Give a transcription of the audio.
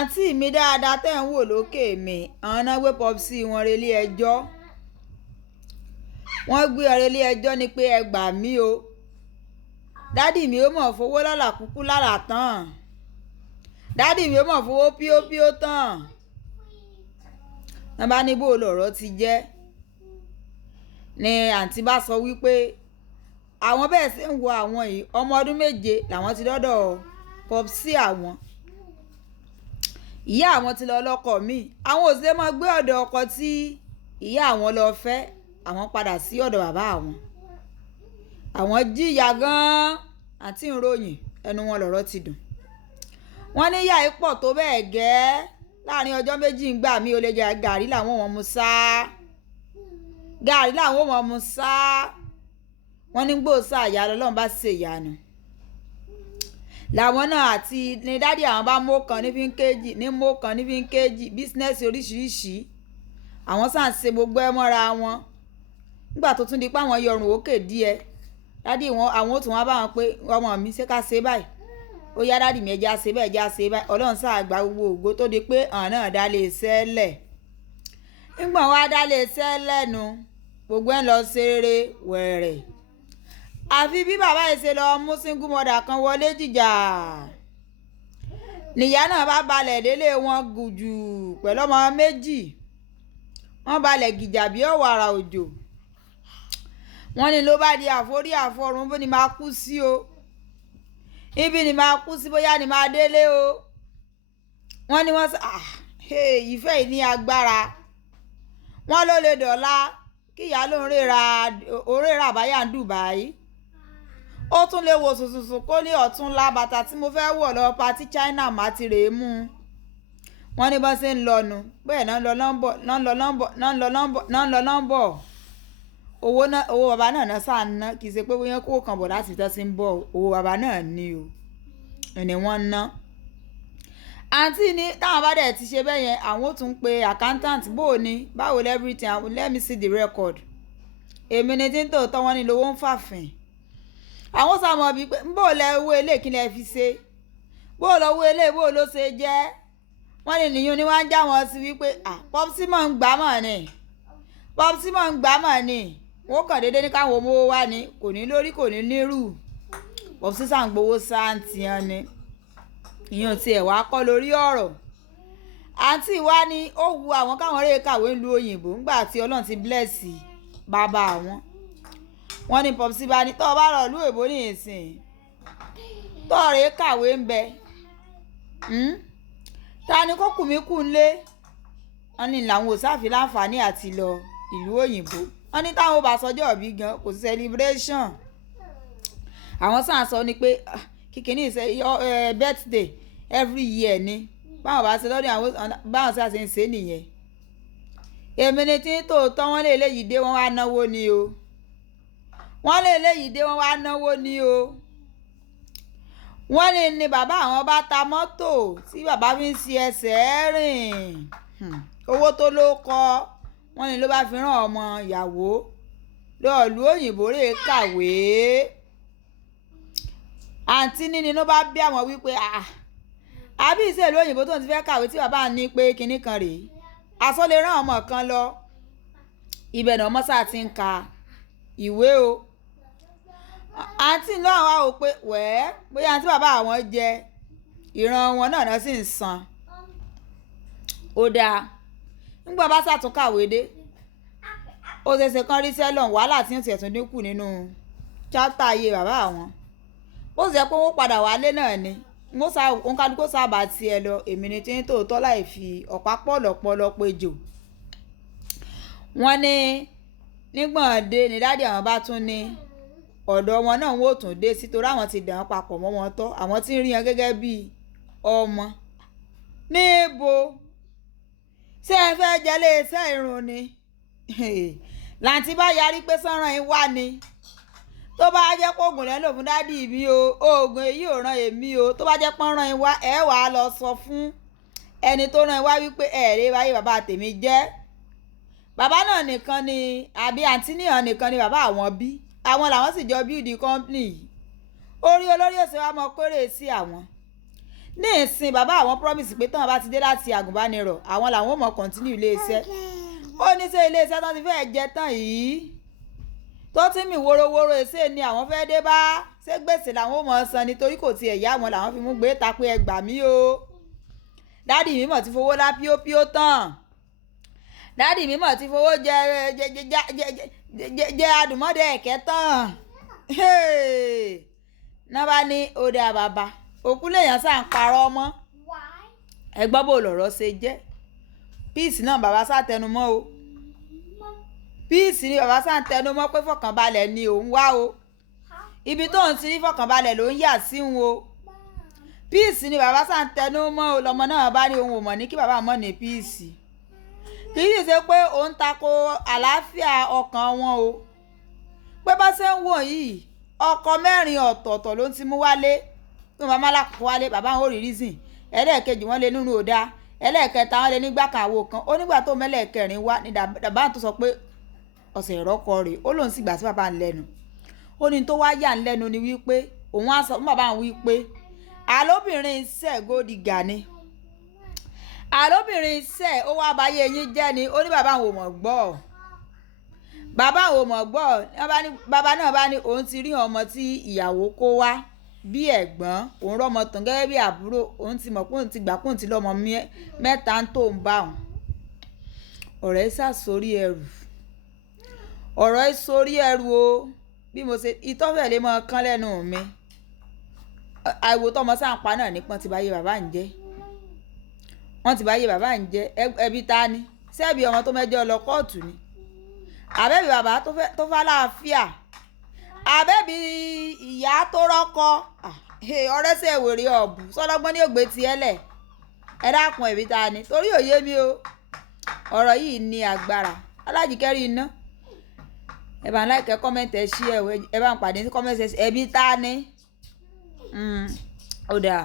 àǹtí mi dáadáa tẹ́ ń wò lókè mi àwọn náà gbé pọ́psì wọn relé ẹjọ́. Wọ́n gbé ọ relé ẹjọ́ ni pé ẹ gbà mí o. Dádì mi ó mọ̀ fowó lọ́là kúkú lálà tán. Dádì mi ó mọ̀ fowó píópíó tán. Wọ́n bá ní bó lọ̀rọ̀ ti jẹ́. Ni àǹtí bá sọ wípé àwọn bẹ́ẹ̀ sì ń wo àwọn yìí ọmọ ọdún 7 làwọn ti dọ́dọ̀ pọ́psì àwọn. Ìyá àwọn ti lọ lọ́kọ mi. Àwọn ò sì lè máa gbé ọ̀dọ̀ ọkọ tí ìyá àwọn lọ fẹ́. Àwọn padà sí ọ̀dọ̀ bàbá àwọn. Àwọn jìyà gan-an àti ìròyìn ẹnu wọn lọ̀rọ̀ ti dùn. Wọ́n ní ìyá yìí pọ̀ tó bẹ́ẹ̀ gẹ́ láàrin ọjọ́ 2 ń gbà mí ó lè jẹ gàrí làwọn wọn mu sá. Gàrí làwọn wọn mu sá. Wọ́n ní gbòòsà ìyá lọ́lọ́run bá ṣe ìyanu. Làwọn náà àti ní dádì àwọn bá mú kan ní fíńkéjì ní mú kan ní fíńkéjì bísínẹ́sì oríṣiríṣi. Àwọn sàn ṣe gbogbo ẹ mọ́ra wọn. Nígbà tó tún di pé àwọn yọrùn òkè díẹ̀ dádì wọn àwọn ò tún wá bá wọn pé ọmọ mi ṣé ká ṣe báyìí ó yá dádì mi ẹja ṣe báyìí ẹja ṣe báyìí Ọlọ́run sáà gba gbogbo ògo tó di pé àwọn náà dá lè ṣẹlẹ̀. Nígbà wọn á dá lè ṣẹlẹ̀ nu gbogbo ẹ̀ lọ ṣe rere wẹ̀rẹ̀. Àfi bí bàbá yìí ṣe lọ mú single mother kan wọlé jìjà. Nìyá náà bá balẹ̀ délé wọn gùjù pẹ̀lú ọmọ 2. Wọ́n balẹ̀ gìjà bí ọ̀wàrà òjò. Wọ́n ní ló bá di àforí àforun bó ni máa kú sí o. Ibi ni máa kú sí bóyá ni máa délé o. Wọ́n ní wọ́n sọ ìfẹ́ yìí ní agbára. Wọ́n ló lè dọ̀la kí ìyá ló ń rèrà àbáyà ń Dubai. Ó tún lè wo sùsùsù kó ní ọ̀túnla bàtà tí mo fẹ́ wọ̀ lọ patí China má ti rèé mú. Wọ́n ní bọ́n ṣe ń lọnu bẹ́ẹ̀ náà ń lọ nọ́mbọ̀. Owó bàbá náà sáà ń ná kì í ṣe pé bóyá kó kàn bọ̀ láti tán sí ń bọ̀ owó bàbá náà ní o ẹni wọ́n ná. Àǹtí ní táwọn bá dẹ̀ ti ṣe bẹ́ẹ̀ yẹn àwọn ò tún pe accountant bó o ní báwo everything let me see the record. Èmi ni tí ń tòótọ́ wọn ní lówó ń fàfin. Àwọn sàmọ̀ bíi pé bó o lẹ owó ilé kí lẹ fi ṣe bó o lọ owó ilé bó o ló ṣe jẹ́. Wọ́n ní nìyún ni wọ́n á já wọn sí wípé pọ́psì mọ̀ ń gbà mọ̀ ni pọ́psì mọ̀ ń gbà mọ̀ ni wọ́n kàn déédéé ní káwọn ọmọ wa ni kò ní lórí kò ní nírú pọ́psì sàǹgbowó sáǹtì hàn ni ìyẹn ti ẹ̀ wá kọ́ lórí ọ̀rọ̀. Àǹtí wa ni ó wu àwọn káwọn rèé kàwé lu òyìnbó ńgbà tí Ọlọ́run ti bless bàbá àwọn. Wọ́n ní pọ́psì bá ní tọ́ bá lọ lú èbó ní ìsìn tọ́ rèé kàwé ń bẹ ta ni kó kù mí kù ń lé. Wọ́n ní làwọn ò sáfi láǹfààní àti lọ ìlú òyìnbó. Wọ́n ní táwọn ò bá sọjọ́ òbí gan kò sí celebration. Àwọn sàn sọ ni pé kíkiní ìṣe birthday every year ni báwọn bá ṣe lọ́dún àwọn báwọn sà ṣe ń ṣe nìyẹn. Èmi ni tí tòótọ́ wọ́n lè léyìí dé wọ́n wá náwó ni o. Wọ́n lè léyìí dé wọ́n wá náwó ni o. Wọ́n ní ni bàbá àwọn bá ta mọ́tò tí bàbá fi ń ṣe ẹsẹ̀ rìn. Owó tó ló kọ́ wọ́n ní ló bá fi rán ọmọ ìyàwó lọ́ọ̀lù òyìnbó rè kàwé. Àǹtí níní ló bá bí àwọn wípé àbí ìṣèlú òyìnbó tó ń ti fẹ́ kàwé tí bàbá ní pé kinní kan rèé aṣọ lè rán ọmọ kan lọ ibẹ̀ náà ọmọ sáà ti ń ka ìwé o. Àǹtí náà wá wò pé bóyá àǹtí bàbá àwọn jẹ ìran wọn náà sì ń san. Ó dáa nígbà bá ṣàtúnkàwé dé ó ṣeéṣe kán rí sẹ́lọ̀n wàhálà tí ń ṣẹ̀tún dínkù nínú chápítà ayé bàbá àwọn. Ó sì jẹ́ pé wọ́n padà wálé náà ni wọ́n kálukó sábà tiẹ̀ lọ èmi ni tí ń tòótọ́ láì fi ọ̀pá pọ̀lọpọ̀lọ péjò. Wọ́n ní nígbọ̀n dé ní dádì àwọn bá tún ní ọ̀dọ̀ wọn náà wọ́n ò tún dé sí torí àwọn ti dàn papọ̀ mọ́ wọn tọ́ àwọn tí ń rí wọn gẹ́gẹ́ bí ọmọ. Níbo ṣé ẹ fẹ́ jẹ́lé iṣẹ́ irun ni làǹtí bá yarí pé sọ́ràn yín wá ni tó bá jẹ́ pé oògùn lẹ́lò fún dádì mi o oògùn èyí ò ràn èmi o tó bá jẹ́ pé ràn yín wá ẹ wàá lọ sọ fún ẹni tó ràn yín wá wípé ẹ̀ẹ́rẹ́ wáyé bàbá tèmi jẹ́ bàbá náà nìkan ni àbí àǹtí níhàn nìkan ni bàbá àwọn bí àwọn làwọn sì jọ build the company yìí orí olórí òsè wa mọ kórè sí àwọn ní ìsìn bàbá àwọn promise pé tán bá ti dé láti àgùnbánirọ̀ àwọn làwọn ò mọ̀ continue iléeṣẹ́ ó ní ṣe iléeṣẹ́ tán ti fẹ́ jẹ tán yìí tó ti mì wórówóró ṣe ni àwọn fẹ́ dé bá ṣé gbèsè làwọn ò mọ̀ san nítorí kò tiẹ̀ yá àwọn làwọn fi mú gbé ta pé ẹ gbà mí o dádì mi mọ̀ ti fowó lá píópíó tán dádì mi mọ̀ ti fowó jẹ adùnmọ́dẹ ẹ̀kẹ́ tán náà bá ní òde àbàbà òkú lèèyàn sá ń parọ́ mọ́ ẹ gbọ́ bó lọ̀rọ̀ ṣe jẹ́ píìsì náà bàbá sá tẹnumọ́ o píìsì ni bàbá sá ń tẹnumọ́ pé fọkànbalẹ̀ ni òun wá o ibi tó ń ti rí fọkànbalẹ̀ ló ń yà sí òun o píìsì ni bàbá sá ń tẹnumọ́ o lọmọ náà bá ní òun ò mọ̀ ní kí bàbá mọ̀ ní píìsì kì í ṣe pé òun tako àlàáfíà ọkàn wọn o pé bá ṣe ń wò yìí ọkọ 4 ọ̀tọ̀ọ̀tọ̀ ló ti mú wálé bí wọn máa lákòókò wálé bàbá wọn ò rí reason ẹlẹ́ẹ̀kejì wọn lé nínú òdà ẹlẹ́ẹ̀kẹta wọn lé nígbà kan àwo kan ó nígbà tó mẹ́lẹ̀kẹrin wá ní bàbá tó sọ pé ọ̀sẹ̀ ìrọ́kọ rẹ̀ ó lòun sì gbà sí bàbá ń lẹ́nu ó ní tó wá yà ń lẹ́nu ni wípé òun á sọ fún bàbá ń wípé àlóbìnrin iṣẹ́ gòdìgà ni àlóbìnrin iṣẹ́ ó wá báyé yín jẹ́ ni ó ní bàbá àwọn ò mọ̀ gbọ́ bàbá àwọn ò mọ̀ gbọ́ bàbá náà bá ní òun ti rí ọmọ tí ìyàwó kó wá bí ẹ̀gbọ́n òun rọ́mọ tán gẹ́gẹ́ bí àbúrò òun ti mọ̀ pé òun ti gbà pé òun ti lọ́mọ 3 tó ń bá òun ọ̀rọ̀ ẹ̀ sàsórí ẹrù ọ̀rọ̀ ẹ̀ sórí ẹrù o bí mo ṣe ìtọ́fẹ̀ lè mọ kán lẹ́nu mi àìwò tọmọ sáǹpa náà nípọn ti báyé bàbá ń jẹ́ wọ́n ti báyé bàbá ń jẹ́ ẹbí ta ni sẹ́ẹ̀bì ọmọ tó mẹ́jọ lọ kóòtù ni àbẹ́bí bàbá tó fà láàfíà àbẹ́bí ìyá tó rọ́kọ ọ̀rẹ́sẹ̀ wèrè ọ̀bù sọlọ́gbọ́n ní ògbé tiẹ̀ lẹ̀ ẹ dákun ẹ̀bí ta ni torí òye mi o ọ̀rọ̀ yìí ní agbára alájìkẹ́rì iná ẹ bá ń láìkẹ́ kọ́mẹ́ǹtì ẹ ṣí ẹ bá ń pàdé sí kọ́mẹ́ǹtì ẹbí ta ni ó dáa.